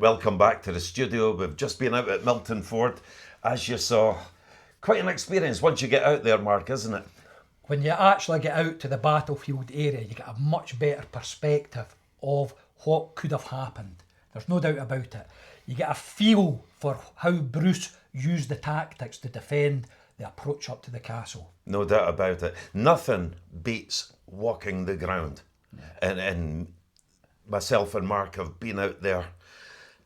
welcome back to the studio. We've just been out at Milton Ford. As you saw, quite an experience once you get out there, Mark, isn't it? When you actually get out to the battlefield area, you get a much better perspective of what could have happened. There's no doubt about it. You get a feel for how Bruce used the tactics to defend the approach up to the castle. No doubt about it. Nothing beats walking the ground. Yeah. And myself and Mark have been out there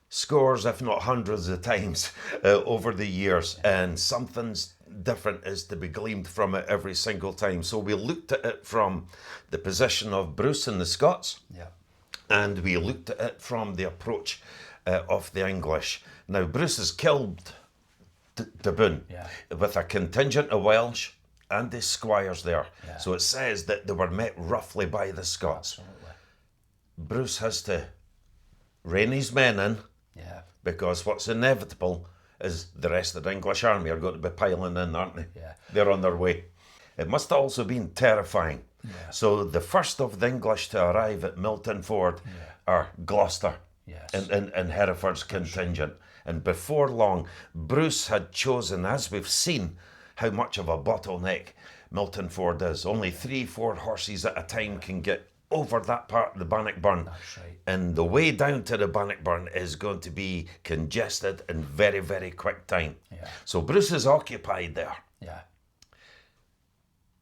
scores, if not hundreds of times over the years, and something's different is to be gleaned from it every single time. So we looked at it from the position of Bruce and the Scots, and we looked at it from the approach of the English. Now, Bruce has killed de Boon with a contingent of Welsh and his squires there. Yeah. So it says that they were met roughly by the Scots. Absolutely. Bruce has to rein his men in, because what's inevitable is the rest of the English army are going to be piling in, aren't they? Yeah. They're on their way. It must have also been terrifying. Yeah. So the first of the English to arrive at Milton Ford are Gloucester and Hereford's contingent. And before long, Bruce had chosen, as we've seen, how much of a bottleneck Milton Ford is. Only 3-4 horses at a time can get over that part of the Bannockburn. That's right. And the way down to the Bannockburn is going to be congested in very, very quick time. Yeah. So Bruce is occupied there. Yeah.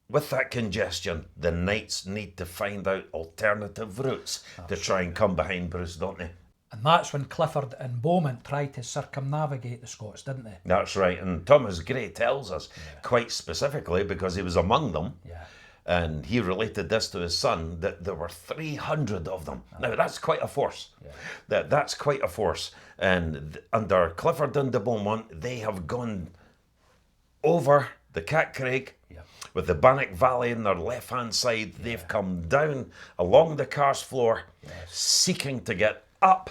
With that congestion, the knights need to find out alternative routes to try and come behind Bruce, don't they? And that's when Clifford and Beaumont tried to circumnavigate the Scots, didn't they? That's right. And Thomas Gray tells us quite specifically, because he was among them, and he related this to his son, that there were 300 of them. Now, that's quite a force. Yeah. That's quite a force. And under Clifford and de Beaumont, they have gone over the Catcraig with the Bannock Valley in their left-hand side. They've come down along the karst floor, seeking to get up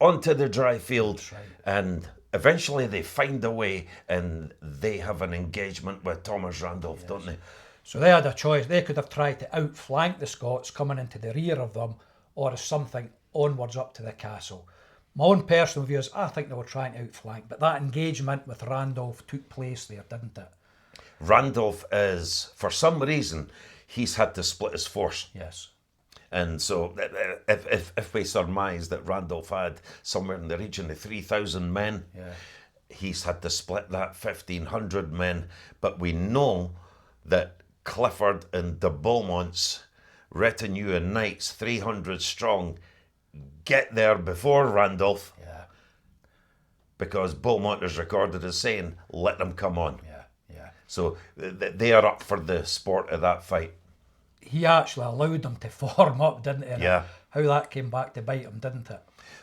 onto the dry field, and eventually they find a way, and they have an engagement with Thomas Randolph, don't they? So they had a choice. They could have tried to outflank the Scots coming into the rear of them, or as something onwards up to the castle. My own personal view is I think they were trying to outflank, but that engagement with Randolph took place there, didn't it? Randolph is, for some reason, he's had to split his force. Yes. And so if we surmise that Randolph had somewhere in the region of 3,000 men, he's had to split that 1,500 men. But we know that Clifford and de Beaumont's retinue and knights, 300 strong, get there before Randolph, because Beaumont is recorded as saying, let them come on. So they are up for the sport of that fight. He actually allowed them to form up, didn't he? Yeah. How that came back to bite him, didn't it?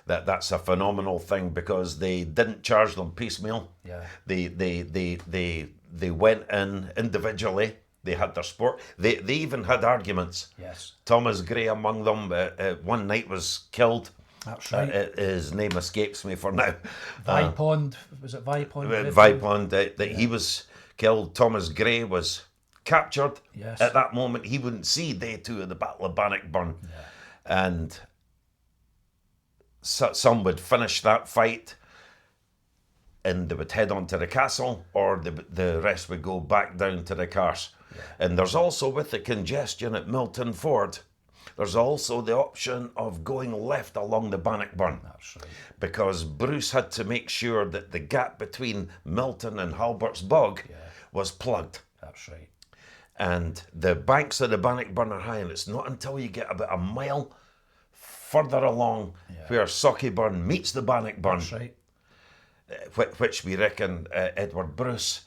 That's a phenomenal thing, because they didn't charge them piecemeal. Yeah. They went in individually. They had their sport. They even had arguments. Yes. Thomas Gray among them. One knight was killed. That's right. His name escapes me for now. Vipond, was it Vipond? Vipond, he was killed. Thomas Gray was captured. Yes. At that moment, he wouldn't see day 2 of the Battle of Bannockburn. And some would finish that fight and they would head on to the castle, or the rest would go back down to the karst. And there's also, with the congestion at Milton Ford, there's also the option of going left along the Bannockburn. That's right. Because Bruce had to make sure that the gap between Milton and Halbert's Bog was plugged. That's right. And the banks of the Bannockburn are high, and it's not until you get about a mile further along where Sockieburn meets the Bannockburn, that's right, which we reckon Edward Bruce,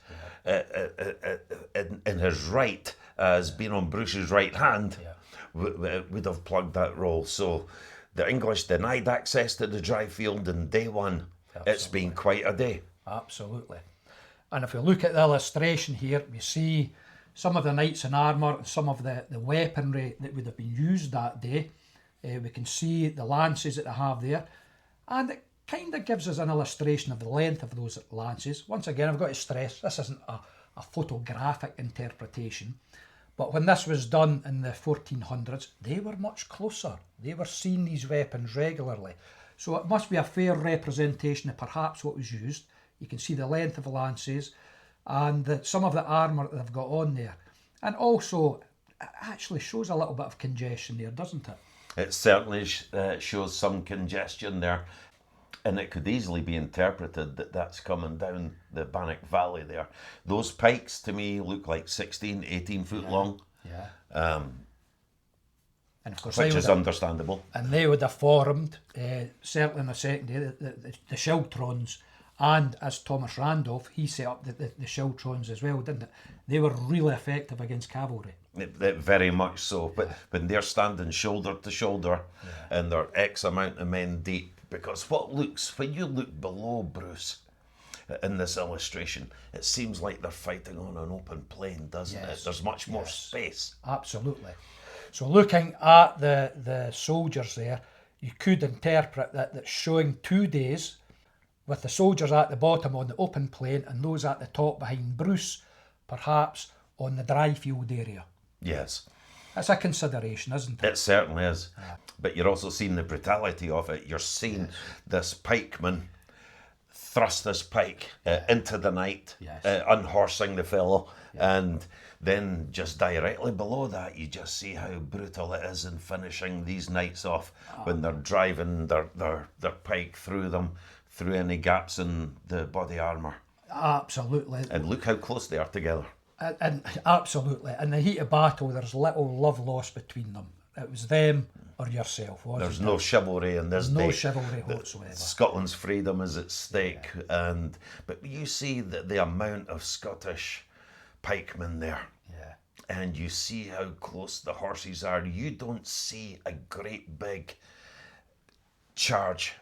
in his right, as being on Bruce's right hand, would have plugged that role. So the English denied access to the dry field in day 1. Absolutely. It's been quite a day. Absolutely. And if we look at the illustration here, we see some of the knights in armour and some of the weaponry that would have been used that day. We can see the lances that they have there, and it kind of gives us an illustration of the length of those lances. Once again, I've got to stress, this isn't a photographic interpretation, but when this was done in the 1400s, they were much closer. They were seeing these weapons regularly. So it must be a fair representation of perhaps what was used. You can see the length of the lances and some of the armour that they've got on there. And also, it actually shows a little bit of congestion there, doesn't it? It certainly shows some congestion there. And it could easily be interpreted that that's coming down the Bannock Valley there. Those pikes, to me, look like 16, 18 foot long. Yeah. And of course, which is understandable. And they would have formed, certainly in the second day, the Shiltrons. And as Thomas Randolph, he set up the Shiltrons as well, didn't it? They were really effective against cavalry. Very much so. But when they're standing shoulder to shoulder and they're X amount of men deep, because when you look below Bruce in this illustration, it seems like they're fighting on an open plain, doesn't it? There's much more space. Absolutely. So looking at the soldiers there, you could interpret that showing 2 days with the soldiers at the bottom on the open plain and those at the top behind Bruce, perhaps on the dry field area. Yes. That's a consideration, isn't it? It certainly is. But you're also seeing the brutality of it. You're seeing this pikeman thrust this pike into the night, unhorsing the fellow, and then just directly below that you just see how brutal it is in finishing these knights off when they're driving their pike through them, through any gaps in the body armour. Absolutely. And look how close they are together. And absolutely. In the heat of battle, there's little love lost between them. It was them or yourself, wasn't There's it? no chivalry in this day. No chivalry whatsoever. Scotland's freedom is at stake, but you see the amount of Scottish pikemen there, and you see how close the horses are. You don't see a great big charge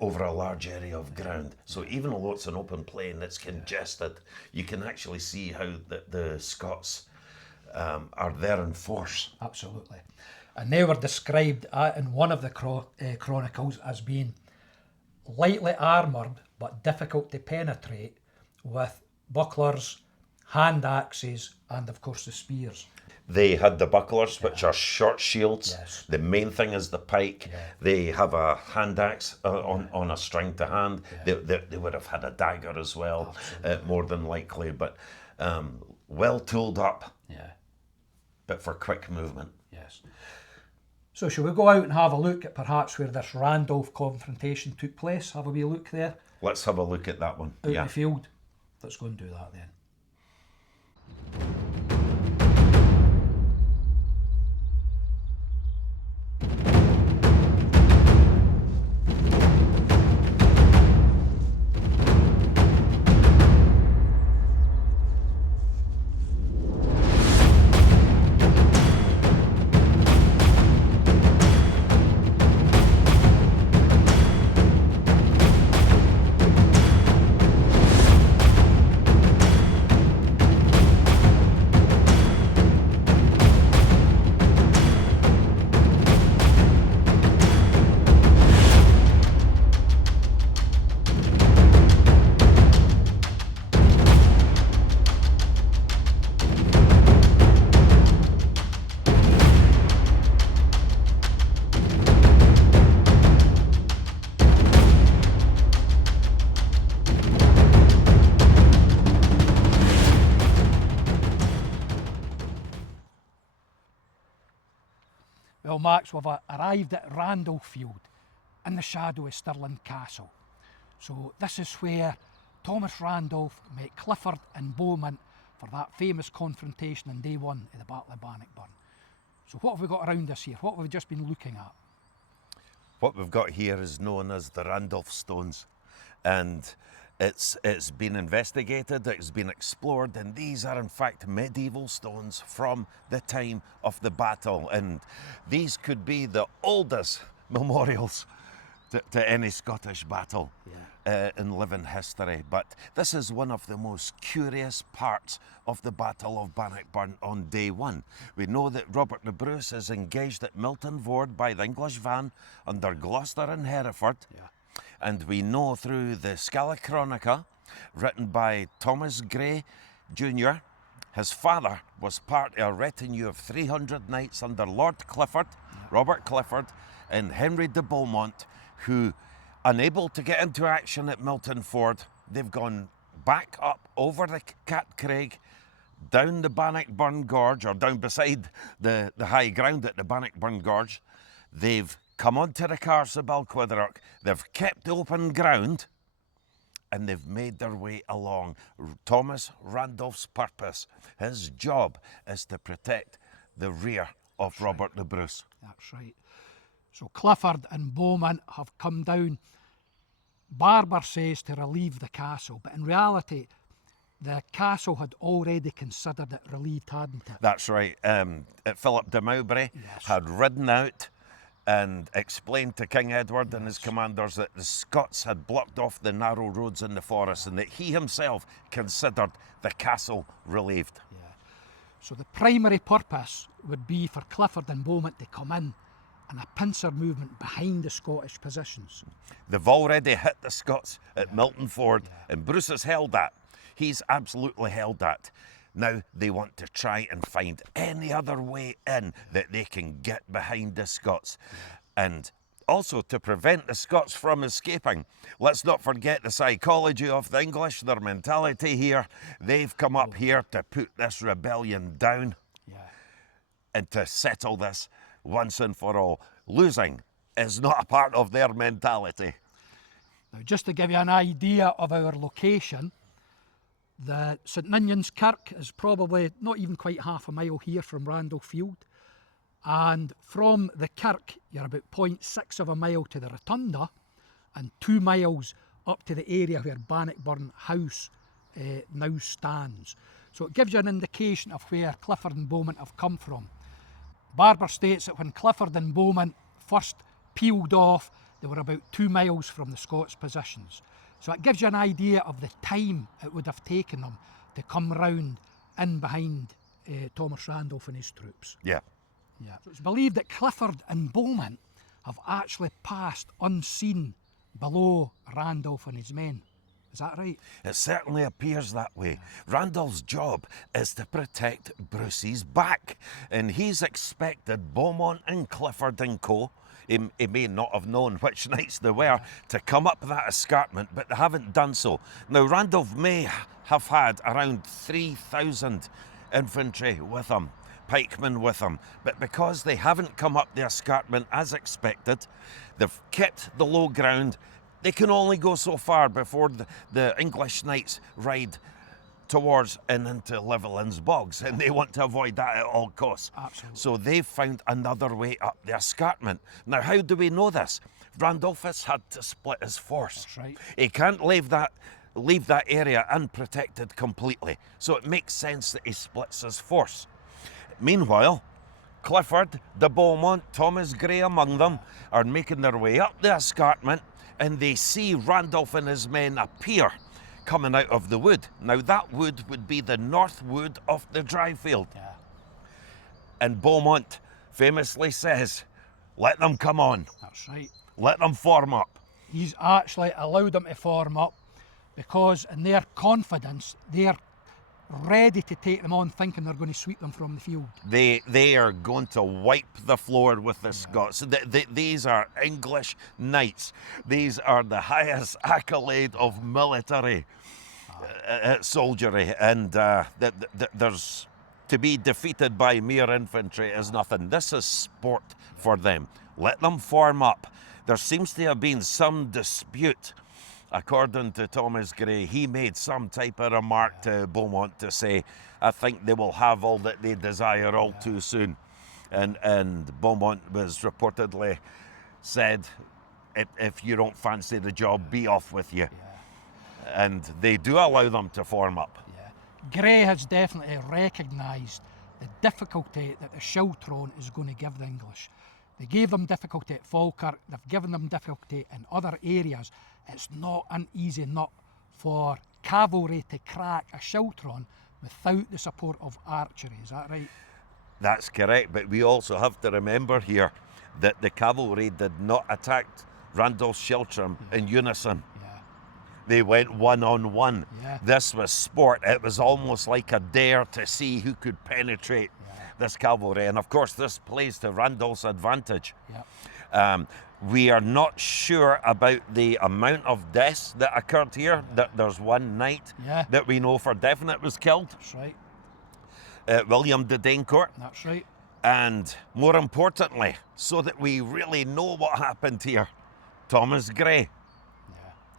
over a large area of ground. So even though it's an open plain, it's congested. You can actually see how the Scots are there in force. Absolutely. And they were described in one of the chronicles as being lightly armoured but difficult to penetrate, with bucklers, hand axes, and of course the spears. They had the bucklers, which are short shields. Yes. The main thing is the pike. They have a hand axe on a string to hand. They would have had a dagger as well, more than likely, but well tooled up, but for quick movement. Yes. So shall we go out and have a look at perhaps where this Randolph confrontation took place? Have a wee look there? Let's have a look at that one. Out in the field. Let's go and do that then. Well, Max, we've arrived at Randlophfield in the shadow of Stirling Castle. So this is where Thomas Randolph met Clifford and Beaumont for that famous confrontation on day one of the Battle of Bannockburn. So what have we got around us here? What have we just been looking at? What we've got here is known as the Randolph stones, and it's been investigated, it's been explored, and these are in fact medieval stones from the time of the battle, and these could be the oldest memorials to any Scottish battle in living history. But this is one of the most curious parts of the Battle of Bannockburn on day one. We know that Robert the Bruce is engaged at Milton Ford by the English van under Gloucester and Hereford. And we know through the Scala Chronica, written by Thomas Gray Jr., his father was part of a retinue of 300 knights under Lord Clifford, Robert Clifford, and Henry de Beaumont, who, unable to get into action at Milton Ford, they've gone back up over the Cat Craig, down the Bannockburn Gorge, or down beside the high ground at the Bannockburn Gorge. They've come onto the Carse of Balquidderrock, they've kept open ground, and they've made their way along. Thomas Randolph's purpose, his job, is to protect the rear of Robert the Bruce. That's right. So Clifford and Beaumont have come down, Barber says, to relieve the castle, but in reality, the castle had already considered it relieved, hadn't it? That's right. Philip de Mowbray had ridden out and explained to King Edward and his commanders that the Scots had blocked off the narrow roads in the forest and that he himself considered the castle relieved. Yeah. So the primary purpose would be for Clifford and Beaumont to come in a pincer movement behind the Scottish positions. They've already hit the Scots at Milton Ford, and Bruce has held that. He's absolutely held that. Now they want to try and find any other way in that they can get behind the Scots. And also to prevent the Scots from escaping. Let's not forget the psychology of the English, their mentality here. They've come up here to put this rebellion down and to settle this once and for all. Losing is not a part of their mentality. Now, just to give you an idea of our location, the St Ninian's Kirk is probably not even quite half a mile here from Randolphfield, and from the kirk you're about 0.6 of a mile to the rotunda and 2 miles up to the area where Bannockburn House now stands. So it gives you an indication of where Clifford and Beaumont have come from. Barber states that when Clifford and Beaumont first peeled off, they were about 2 miles from the Scots positions. So it gives you an idea of the time it would have taken them to come round in behind Thomas Randolph and his troops. Yeah. So it's believed that Clifford and Beaumont have actually passed unseen below Randolph and his men. Is that right? It certainly appears that way. Randolph's job is to protect Bruce's back, and he's expected Beaumont and Clifford and co, he may not have known which knights they were, to come up that escarpment, but they haven't done so. Now, Randolph may have had around 3,000 infantry with him, pikemen with him, but because they haven't come up the escarpment as expected, they've kept the low ground. They can only go so far before the English knights ride towards and into Liveland's bogs, and they want to avoid that at all costs. Absolutely. So they've found another way up the escarpment. Now, how do we know this? Randolph has had to split his force. That's right. He can't leave that area unprotected completely. So it makes sense that he splits his force. Meanwhile, Clifford, de Beaumont, Thomas Grey among them, are making their way up the escarpment, and they see Randolph and his men appear coming out of the wood. Now that wood would be the north wood of the Dryfield. And Beaumont famously says, let them come on. That's right. Let them form up. He's actually allowed them to form up because in their confidence, they're ready to take them on, thinking they're going to sweep them from the field. They are going to wipe the floor with the Scots. These are English knights. These are the highest accolade of military soldiery, and there's to be defeated by mere infantry is nothing. This is sport for them. Let them form up. There seems to have been some dispute. According to Thomas Grey, he made some type of remark to Beaumont to say, I think they will have all that they desire all too soon. And Beaumont was reportedly said, if you don't fancy the job, be off with you. And they do allow them to form up. Grey has definitely recognised the difficulty that the Shiltron is going to give the English. They gave them difficulty at Falkirk, they've given them difficulty in other areas. It's not an easy nut for cavalry to crack a Shiltron without the support of archery. Is that right? That's correct, but we also have to remember here that the cavalry did not attack Randolph's Shiltron in unison. They went one-on-one. This was sport. It was almost like a dare to see who could penetrate this cavalry. And of course, this plays to Randolph's advantage. We are not sure about the amount of deaths that occurred here. There's one knight that we know for definite was killed. That's right. William de Daincourt. That's right. And more importantly, so that we really know what happened here, Thomas Grey,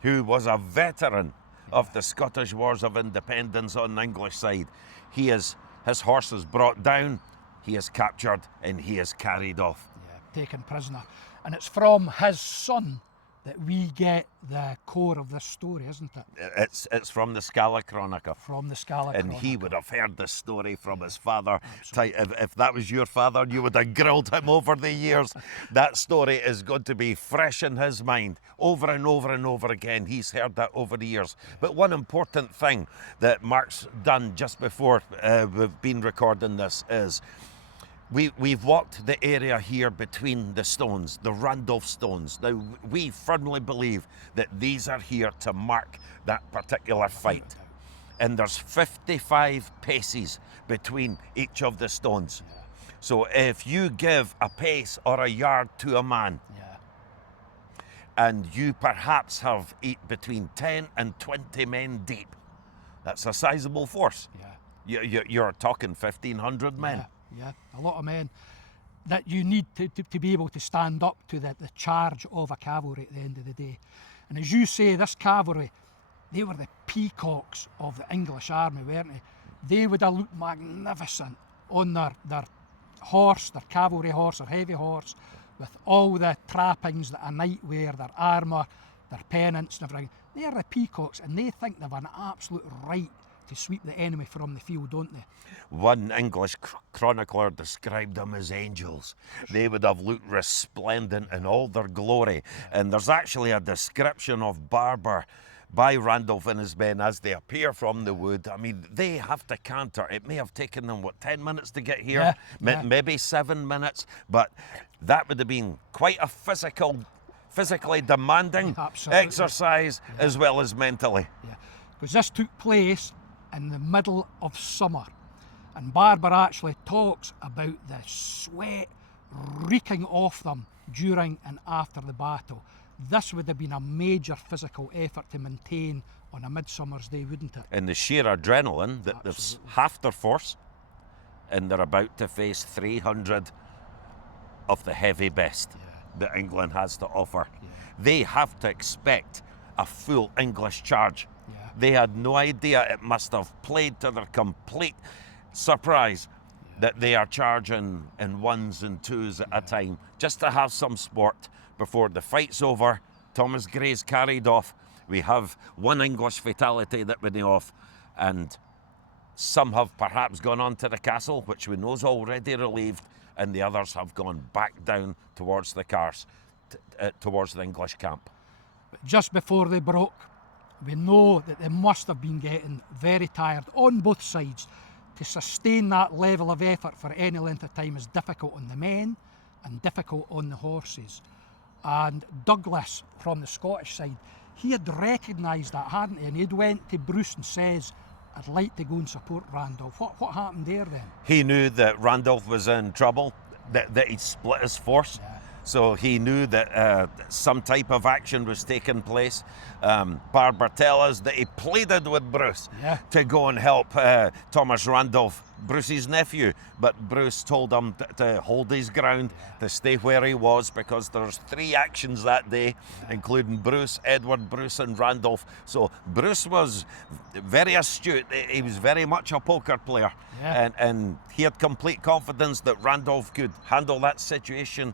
who was a veteran of the Scottish Wars of Independence on the English side. His horse is brought down, he is captured, and he is carried off. Taken prisoner. And it's from his son that we get the core of this story, isn't it? It's from the Scala Chronica. From the Scala And Chronica. he would have heard this story from his father. If that was your father, you would have grilled him over the years. That story is going to be fresh in his mind over and over and over again. He's heard that over the years. But one important thing that Mark's done just before we've been recording this is we've walked the area here between the stones, the Randolph stones. Now, we firmly believe that these are here to mark that particular fight. And there's 55 paces between each of the stones. So if you give a pace or a yard to a man, and you perhaps have between 10 and 20 men deep, that's a sizable force. You're talking 1,500 men. A lot of men that you need to be able to stand up to the charge of a cavalry at the end of the day. And as you say, this cavalry, they were the peacocks of the English army, weren't they? They would have looked magnificent on their horse, their cavalry horse, their heavy horse, with all the trappings that a knight wear, their armour, their pennants and everything. They are the peacocks, and they think they've an absolute right to sweep the enemy from the field, don't they? One English chronicler described them as angels. They would have looked resplendent in all their glory. And there's actually a description of Barber by Randolph and his men as they appear from the wood. I mean, they have to canter. It may have taken them, 10 minutes to get here? Maybe 7 minutes. But that would have been quite a physically demanding exercise as well as mentally. Because this took place in the middle of summer, and Barber actually talks about the sweat reeking off them during and after the battle. This would have been a major physical effort to maintain on a midsummer's day, wouldn't it? And the sheer adrenaline that there's half their force, and they're about to face 300 of the heavy best that England has to offer. They have to expect a full English charge. They had no idea. It must have played to their complete surprise that they are charging in ones and twos at a time, just to have some sport before the fight's over. Thomas Grey's carried off. We have one English fatality that we know of, and some have perhaps gone on to the castle, which we know is already relieved, and the others have gone back down towards the cars, towards the English camp. But just before they broke, we know that they must have been getting very tired on both sides. To sustain that level of effort for any length of time is difficult on the men and difficult on the horses. And Douglas, from the Scottish side, he had recognised that, hadn't he? And he'd went to Bruce and says, I'd like to go and support Randolph. What happened there then? He knew that Randolph was in trouble, that he'd split his force. So he knew that some type of action was taking place. Barber tells us that he pleaded with Bruce to go and help Thomas Randolph, Bruce's nephew. But Bruce told him to hold his ground, to stay where he was, because there's 3 actions that day, including Bruce, Edward, Bruce and Randolph. So Bruce was very astute. He was very much a poker player. And he had complete confidence that Randolph could handle that situation,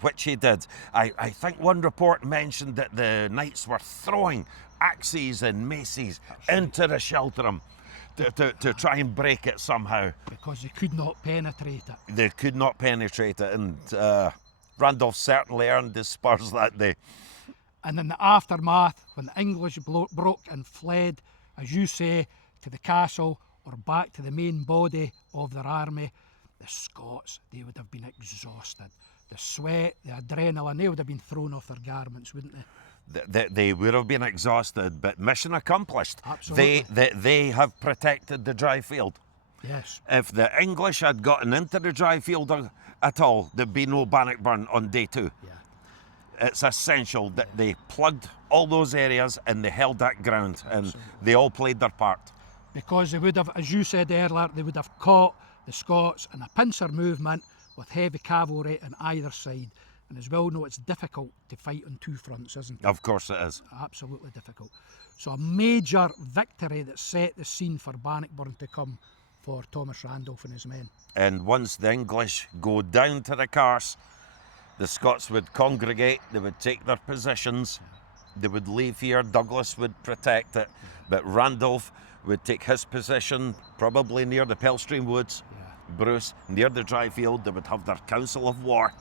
which he did. I think one report mentioned that the knights were throwing axes and maces into the Shiltron to try and break it somehow. Because they could not penetrate it. They could not penetrate it, and Randolph certainly earned his spurs that day. And in the aftermath, when the English broke and fled, as you say, to the castle or back to the main body of their army, the Scots, they would have been exhausted. The sweat, the adrenaline, they would have been thrown off their garments, wouldn't they? They would have been exhausted, but mission accomplished. Absolutely. They have protected the dry field. Yes. If the English had gotten into the dry field at all, there'd be no Bannockburn on day 2. Yeah. It's essential that they plugged all those areas and they held that ground, and they all played their part. Because they would have, as you said earlier, they would have caught the Scots in a pincer movement with heavy cavalry on either side. And as well know, it's difficult to fight on 2 fronts, isn't it? Of course it is. Absolutely difficult. So a major victory that set the scene for Bannockburn to come for Thomas Randolph and his men. And once the English go down to the Carse, the Scots would congregate, they would take their positions, they would leave here, Douglas would protect it, but Randolph would take his position, probably near the Pelstream Woods, Bruce, near the dry field. They would have their council of war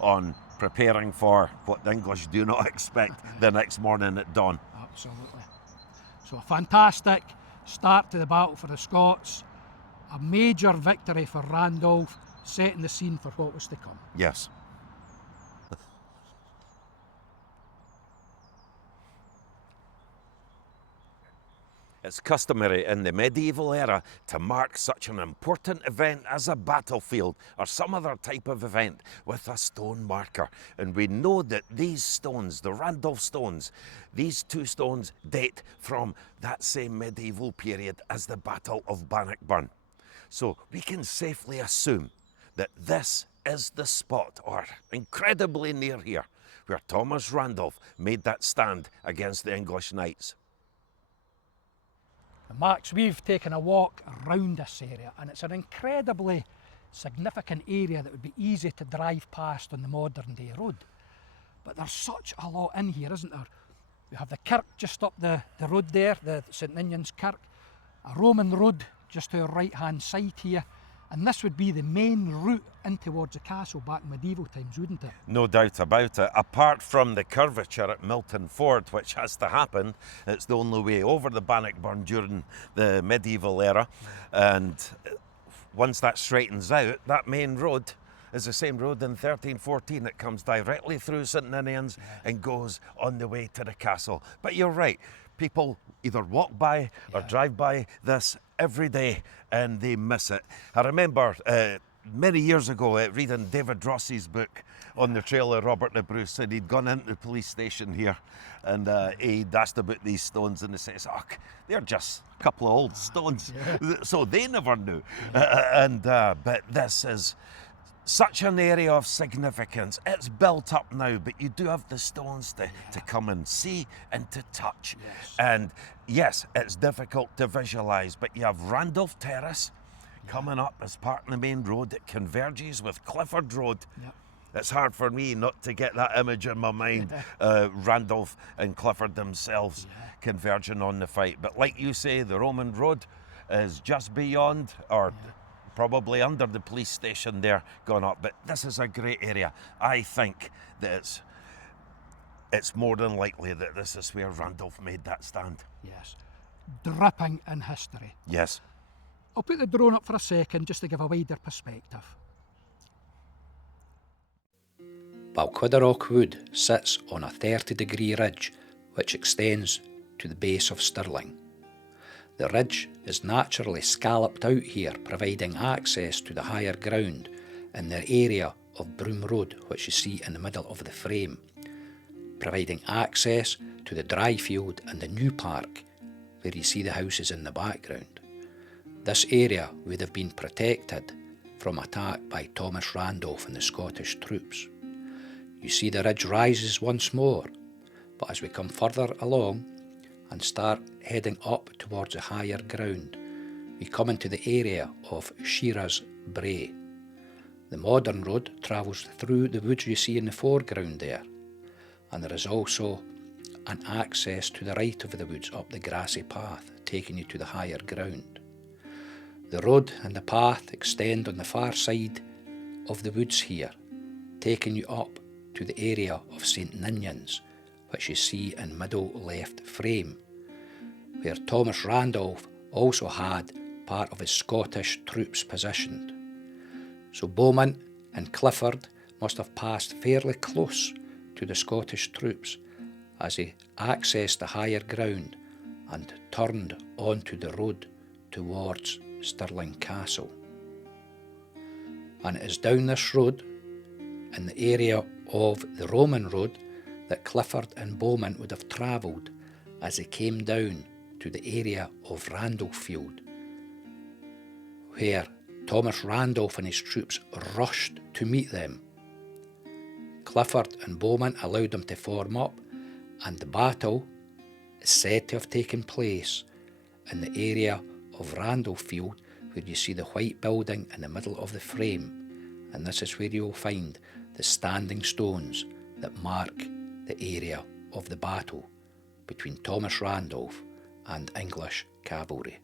on preparing for what the English do not expect the next morning at dawn. Absolutely. So a fantastic start to the battle for the Scots, a major victory for Randolph, setting the scene for what was to come. Yes. It's customary in the medieval era to mark such an important event as a battlefield or some other type of event with a stone marker. And we know that these stones, the Randolph stones, these 2 stones date from that same medieval period as the Battle of Bannockburn. So we can safely assume that this is the spot, or incredibly near here, where Thomas Randolph made that stand against the English knights. Max, we've taken a walk around this area, and it's an incredibly significant area that would be easy to drive past on the modern day road. But there's such a lot in here, isn't there? We have the kirk just up the road there, the St Ninian's Kirk, a Roman road just to our right hand side here, and this would be the main route in towards the castle back in medieval times, wouldn't it? No doubt about it. Apart from the curvature at Milton Ford, which has to happen, it's the only way over the Bannockburn during the medieval era. And once that straightens out, that main road is the same road in 1314. It comes directly through St Ninian's and goes on the way to the castle. But you're right, people either walk by or drive by this every day and they miss it. I remember many years ago reading David Ross's book On the Trail of Robert the Bruce, and he'd gone into the police station here and he'd asked about these stones, and he says, oh, they're just a couple of old stones. So they never knew. But this is such an area of significance. It's built up now, but you do have the stones to come and see and to touch. And yes, it's difficult to visualise, but you have Randolph Terrace coming up as part of the main road. It converges with Clifford Road. It's hard for me not to get that image in my mind, Randolph and Clifford themselves converging on the fight. But like you say, the Roman road is just beyond, or probably under the police station there going up. But this is a great area. I think that it's more than likely that this is where Randolph made that stand. Yes. Dripping in history. Yes. I'll put the drone up for a second just to give a wider perspective. Balquidderock Wood sits on a 30-degree ridge which extends to the base of Stirling. The ridge is naturally scalloped out here, providing access to the higher ground in the area of Broom Road, which you see in the middle of the frame, providing access to the dry field and the new park, where you see the houses in the background. This area would have been protected from attack by Thomas Randolph and the Scottish troops. You see the ridge rises once more, but as we come further along and start heading up towards the higher ground, we come into the area of Shearer's Brae. The modern road travels through the woods you see in the foreground there, and there is also an access to the right of the woods up the grassy path, taking you to the higher ground. The road and the path extend on the far side of the woods here, taking you up to the area of St Ninian's, which you see in middle left frame, where Thomas Randolph also had part of his Scottish troops positioned. So Beaumont and Clifford must have passed fairly close to the Scottish troops as they accessed the higher ground and turned onto the road towards Stirling Castle. And it is down this road, in the area of the Roman road, that Clifford and Beaumont would have travelled as they came down to the area of Randolphfield, where Thomas Randolph and his troops rushed to meet them. Clifford and Beaumont allowed them to form up, and the battle is said to have taken place in the area of Randolphfield, where you see the white building in the middle of the frame, and this is where you will find the standing stones that mark the area of the battle between Thomas Randolph and English cavalry.